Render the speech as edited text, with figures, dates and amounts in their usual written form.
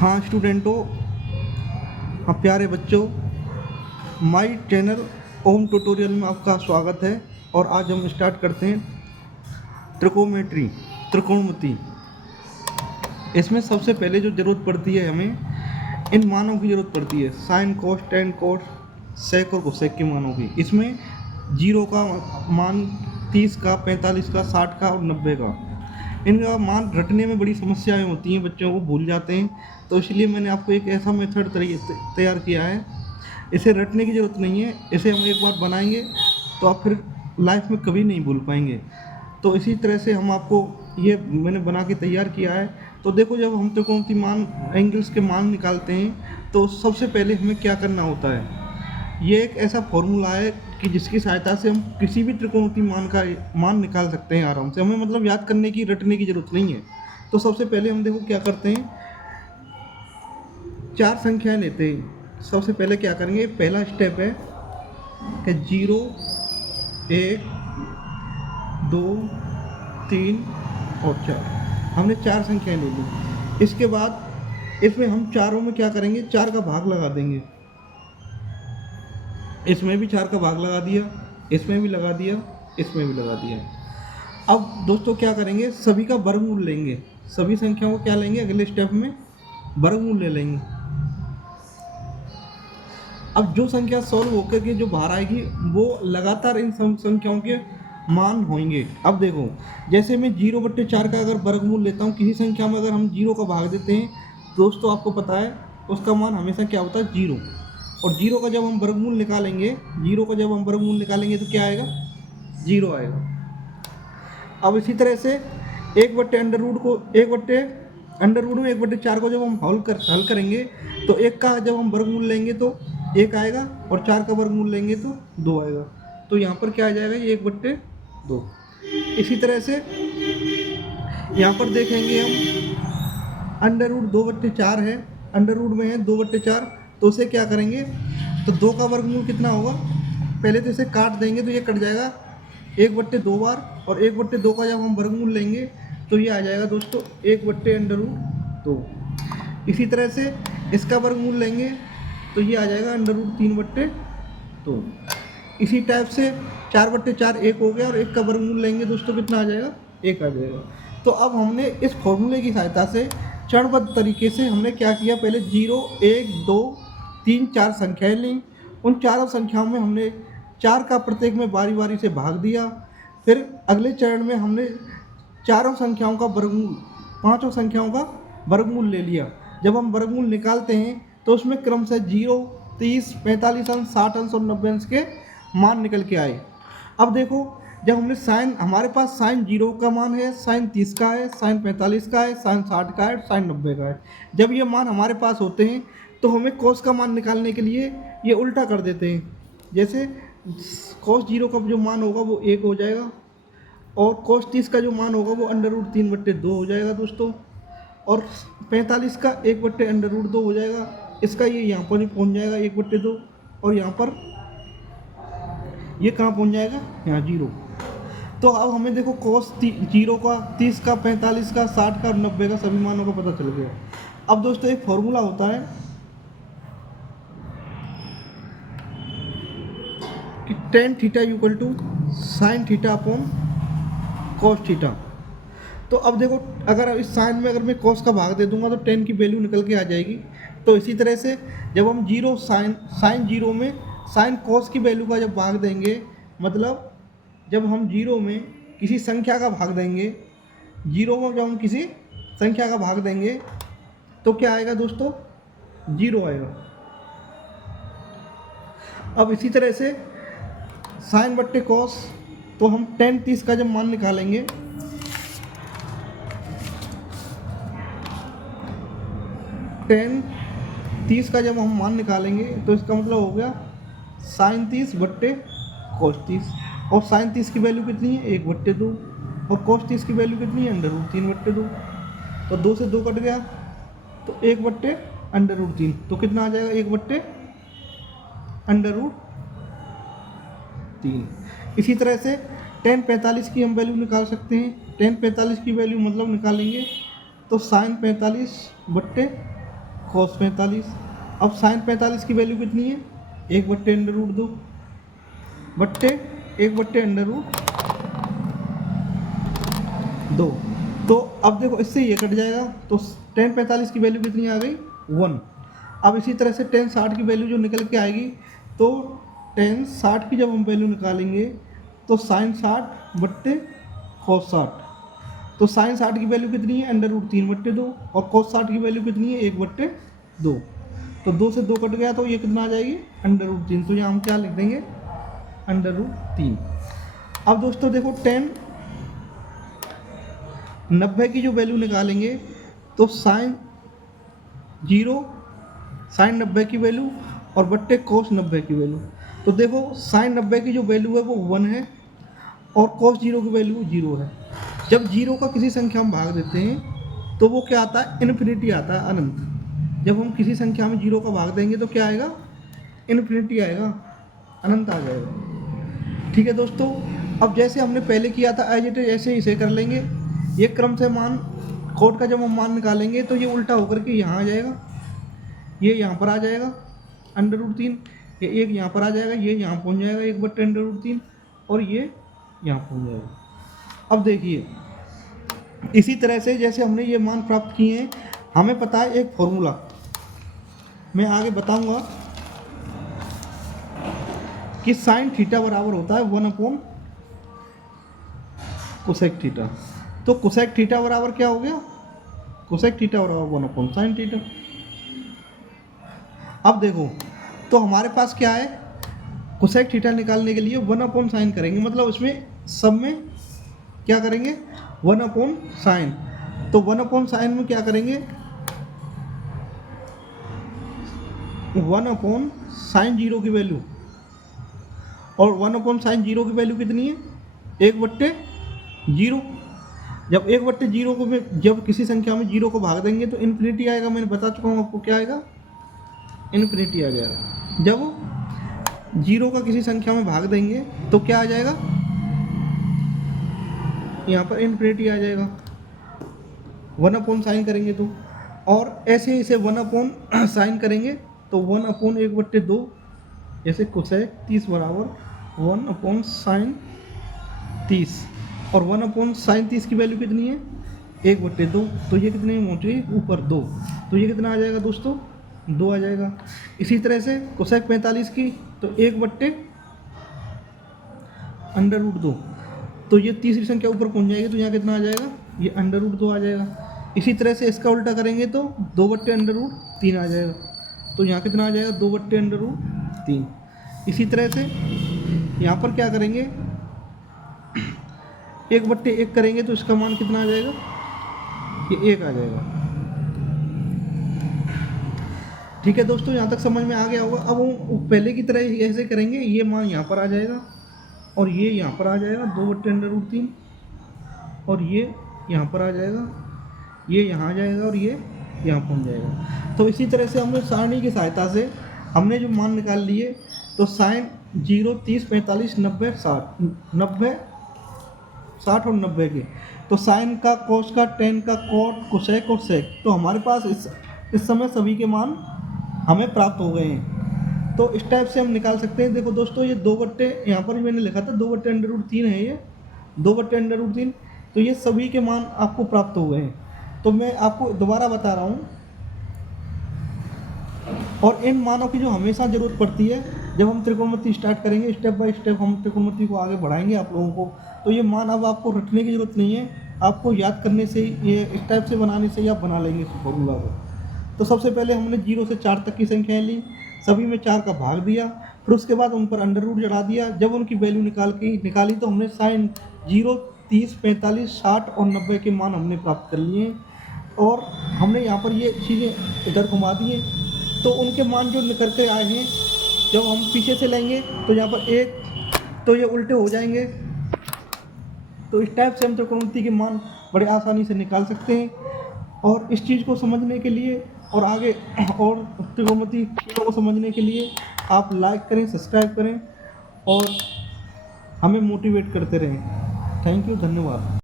हाँ स्टूडेंटों, हाँ प्यारे बच्चों, माय चैनल ओम ट्यूटोरियल में आपका स्वागत है। और आज हम स्टार्ट करते हैं त्रिकोमेट्री, त्रिकोणमिति। इसमें सबसे पहले जो ज़रूरत पड़ती है, हमें इन मानों की ज़रूरत पड़ती है, साइन कोस टेन कोस सेक और कोसेक के मानों की। इसमें 0 का मान, 30 का, 45 का, 60 का और 90 का। इनका मान रटने में बड़ी समस्याएं होती हैं, बच्चों को भूल जाते हैं। तो इसलिए मैंने आपको एक ऐसा मेथड तैयार किया है। इसे रटने की ज़रूरत नहीं है, इसे हम एक बार बनाएंगे तो आप फिर लाइफ में कभी नहीं भूल पाएंगे। तो इसी तरह से हम आपको ये मैंने बना के तैयार किया है। तो देखो, जब हम त्रिकोणमिति मान, एंगल्स के मान निकालते हैं तो सबसे पहले हमें क्या करना होता है। ये एक ऐसा फॉर्मूला है कि जिसकी सहायता से हम किसी भी त्रिकोणमिति मान का मान निकाल सकते हैं आराम से। हमें मतलब याद करने की, रटने की ज़रूरत नहीं है। तो सबसे पहले हम देखो क्या करते हैं, 4 संख्याएं लेते हैं। सबसे पहले क्या करेंगे, पहला स्टेप है कि 0, 1, 2, 3 और 4। हमने 4 संख्याएं ले ली। इसके बाद इसमें हम चारों में क्या करेंगे, 4 का भाग लगा देंगे। इसमें भी 4 का भाग लगा दिया, इसमें भी लगा दिया, इसमें भी लगा दिया। अब दोस्तों क्या करेंगे, सभी का वर्गमूल लेंगे। सभी संख्याओं को क्या लेंगे, अगले स्टेप में वर्गमूल ले लेंगे। अब जो संख्या सॉल्व होकर के जो बाहर आएगी वो लगातार इन संख्याओं के मान होंगे। अब देखो, जैसे मैं 0/4 का अगर वर्गमूल लेता हूँ, किसी संख्या में अगर हम 0 का भाग देते हैं, दोस्तों आपको पता है उसका मान हमेशा क्या होता है, 0। और 0 का जब हम वर्गमूल निकालेंगे, 0 का जब हम वर्गमूल निकालेंगे तो क्या आएगा, 0 आएगा। अब इसी तरह से 1/√में 1/4 को जब हम हल करेंगे तो 1 का जब हम वर्गमूल लेंगे तो 1 आएगा, और 4 का वर्गमूल लेंगे तो 2 आएगा। तो यहाँ पर क्या आ जाएगा, ये 1/2। इसी तरह से यहाँ पर देखेंगे हम, √2/4 है, अंडर रूट में है 2/4, तो उसे क्या करेंगे, तो 2 का वर्गमूल कितना होगा, पहले तो इसे काट देंगे तो ये कट जाएगा 1/2 बार, और 1/2 का जब हम वर्गमूल लेंगे तो ये आ जाएगा दोस्तों 1/√2। इसी तरह से इसका वर्गमूल लेंगे तो ये आ जाएगा √3/2। इसी टाइप से 4/4 1 हो गया, और 1 का वर्गमूल लेंगे दोस्तों कितना आ जाएगा, 1 आ जाएगा। तो अब हमने इस फॉर्मूले की सहायता से चरणबद्ध तरीके से हमने क्या किया, पहले 0, 1, 2, 3, 4 संख्याएं ली। उन चारों संख्याओं में हमने 4 का प्रत्येक में बारी बारी से भाग दिया। फिर अगले चरण में हमने चारों संख्याओं का वर्गमूल, 5 संख्याओं का वर्गमूल ले लिया। जब हम वर्गमूल निकालते हैं तो उसमें क्रमशः 0, 30, 45 अंश, 60 अंश और 90 अंश के मान निकल के आए। अब देखो, जब हमने साइन, हमारे पास साइन 0 का मान है, साइन 30 का है, साइन 45 का है, साइन 60 का है, साइन 90 का है। जब ये मान हमारे पास होते हैं तो हमें कोस का मान निकालने के लिए ये उल्टा कर देते हैं। जैसे कोस 0 का जो मान होगा वो 1 हो जाएगा, और कोस 30 का जो मान होगा वो √3/2 हो जाएगा दोस्तों, और 45 का 1/√2 हो जाएगा। इसका ये यहाँ पर ही पहुँच जाएगा 1/2, और यहाँ पर ये कहाँ पहुँच जाएगा, यहाँ 0। तो अब हमें देखो कोस 0 का, 30 का, 45 का, 60 का और 90 का सभी मानों का पता चल गया। अब दोस्तों एक फॉर्मूला होता है कि tan theta = sin theta upon cos theta. तो अब देखो, अगर इस साइन में अगर मैं cos का भाग दे दूंगा तो tan की वैल्यू निकल के आ जाएगी। तो इसी तरह से जब हम 0 साइन 0 में साइन cos की वैल्यू का जब भाग देंगे, मतलब जब हम 0 में किसी संख्या का भाग देंगे, 0 में जब हम किसी संख्या का भाग देंगे तो क्या आएगा दोस्तों, 0 आएगा। अब इसी तरह से साइन बट्टे कॉस, तो हम tan 30 का जब मान निकालेंगे, tan 30 का जब हम मान निकालेंगे तो इसका मतलब हो गया साइन 30 बट्टे cos 30। और साइन 30 की वैल्यू कितनी है, 1/2, और cos 30 की वैल्यू कितनी है, √3/2। तो 2 से 2 कट गया तो 1/√3, तो कितना आ जाएगा, 1/√3। इसी तरह से tan 45 की हम वैल्यू निकाल सकते हैं। tan 45 की वैल्यू मतलब निकालेंगे तो साइन 45 बट्टे cos 45। अब sin 45 की वैल्यू कितनी है, 1/√2 बट्टे 1/√2। तो अब देखो इससे ये कट जाएगा, तो tan 45 की वैल्यू कितनी आ गई, 1। अब इसी तरह से tan 60 की वैल्यू जो निकल के आएगी, तो tan 60 की जब हम वैल्यू निकालेंगे तो sin 60 बट्टे cos 60। तो sin 60 की वैल्यू कितनी है, √3/2, और cos 60 की वैल्यू कितनी है, 1/2। तो 2 से 2 कट गया, तो ये कितना आ जाएगी, √3। तो यहाँ हम क्या लिख देंगे, √3। अब दोस्तों देखो tan 90 की जो वैल्यू निकालेंगे, तो sin 90 की वैल्यू और बट्टे cos 90 की वैल्यू। तो देखो sin 90 की जो वैल्यू है वो 1 है और cos 0 की वैल्यू 0 है। जब 0 का किसी संख्या में भाग देते हैं तो वो क्या आता है, इन्फिनिटी आता है, अनंत। जब हम किसी संख्या में 0 का भाग देंगे तो क्या आएगा, इन्फिनिटी आएगा, अनंत आ जाएगा। ठीक है दोस्तों, अब जैसे हमने पहले किया था एज इट इज ऐसे इसे कर लेंगे। ये क्रम से मान कोड का जब हम मान निकालेंगे तो ये उल्टा होकर के यहाँ आ जाएगा, ये यहाँ पर आ जाएगा √3, ये एक यहाँ पर आ जाएगा, ये यहाँ पहुँच जाएगा 1/√3, और ये यहाँ पहुँच जाएगा। अब देखिए इसी तरह से जैसे हमने ये मान प्राप्त किए हैं, हमें पता है एक फॉर्मूला, मैं आगे बताऊंगा कि sin थीटा बराबर होता है 1/cosec थीटा। तो cosec थीटा बराबर क्या हो गया, cosec थीटा बराबर 1/sin थीटा। अब देखो तो हमारे पास क्या है, cosec थीटा निकालने के लिए 1/sin करेंगे, मतलब उसमें सब में क्या करेंगे, 1/sin। तो 1/sin में क्या करेंगे, 1/sin 0 की वैल्यू, और 1/sin 0 की वैल्यू कितनी है, 1/0। जब 1/0 को जब किसी संख्या में 0 को भाग देंगे तो इन्फिनिटी आएगा, मैंने बता चुका हूँ आपको, क्या आएगा, इन्फिनिटी आ जाएगा। जब 0 का किसी संख्या में भाग देंगे तो क्या आ जाएगा, यहाँ पर इन्फिनिटी आ जाएगा 1/sin करेंगे तो। और ऐसे इसे 1/sin करेंगे तो 1/1/2, जैसे cosec 30 बराबर 1/sin 30, और 1/sin 30 की वैल्यू कितनी है, 1/2। तो ये कितने में पहुँच गई, ऊपर 2। तो ये कितना आ जाएगा दोस्तों, 2 आ जाएगा। इसी तरह से cosec 45 की, तो 1/√2। तो ये तीसरी संख्या ऊपर पहुंच जाएगी, तो यहाँ कितना आ जाएगा, ये √2 आ जाएगा। इसी तरह से इसका उल्टा करेंगे तो 2/√3 आ जाएगा, तो यहाँ कितना आ जाएगा, 2/√3। इसी तरह से यहाँ पर क्या करेंगे, 1/1 करेंगे तो इसका मान कितना आ जाएगा, ये 1 आ जाएगा। ठीक है दोस्तों, यहाँ तक समझ में आ गया होगा। अब हम पहले की तरह ऐसे करेंगे, ये मान यहाँ पर आ जाएगा और ये यहाँ पर आ जाएगा 2/√3, और ये यहाँ पर आ जाएगा, ये यहाँ आ जाएगा, और ये यहाँ पहुँच जाएगा। तो इसी तरह से हमने सारणी की सहायता से हमने जो मान निकाल लिए, तो sin 0, 30, 45, 90, 60 और 90 के, तो sin का, cos का, tan का, cot, cosec और sec, तो हमारे पास इस समय सभी के मान हमें प्राप्त हो गए हैं। तो इस टाइप से हम निकाल सकते हैं। देखो दोस्तों, ये 2 यहाँ पर मैंने लिखा था 2/√3 है, ये 2/√3, तो ये सभी के मान आपको प्राप्त हो गए हैं। तो मैं आपको दोबारा बता रहा हूँ, और इन मानों की जो हमेशा ज़रूरत पड़ती है जब हम त्रिकोणमिति स्टार्ट करेंगे, स्टेप बाय स्टेप हम त्रिकोणमिति को आगे बढ़ाएंगे आप लोगों को। तो ये मान अब आपको रटने की ज़रूरत नहीं है, आपको याद करने से, ये इस टाइप से बनाने से ही आप बना लेंगे इस फॉर्मूला को। तो सबसे पहले हमने 0 से 4 तक की संख्याएँ ली, सभी में 4 का भाग दिया, फिर उसके बाद उन पर अंडर रूट चढ़ा दिया। जब उनकी वैल्यू निकाली तो हमने sin 0, 30, 45, 60 और 90 के मान हमने प्राप्त कर लिए, और हमने यहाँ पर ये चीज़ें इधर घुमा दी हैं। तो उनके मान जो निकल के आए हैं, जब हम पीछे से लेंगे तो यहाँ पर 1, तो ये उल्टे हो जाएंगे। तो इस टाइप से हम त्रिकोणमिति के मान बड़े आसानी से निकाल सकते हैं। और इस चीज़ को समझने के लिए और आगे और त्रिकोणमिति को समझने के लिए आप लाइक करें, सब्सक्राइब करें और हमें मोटिवेट करते रहें। थैंक यू, धन्यवाद।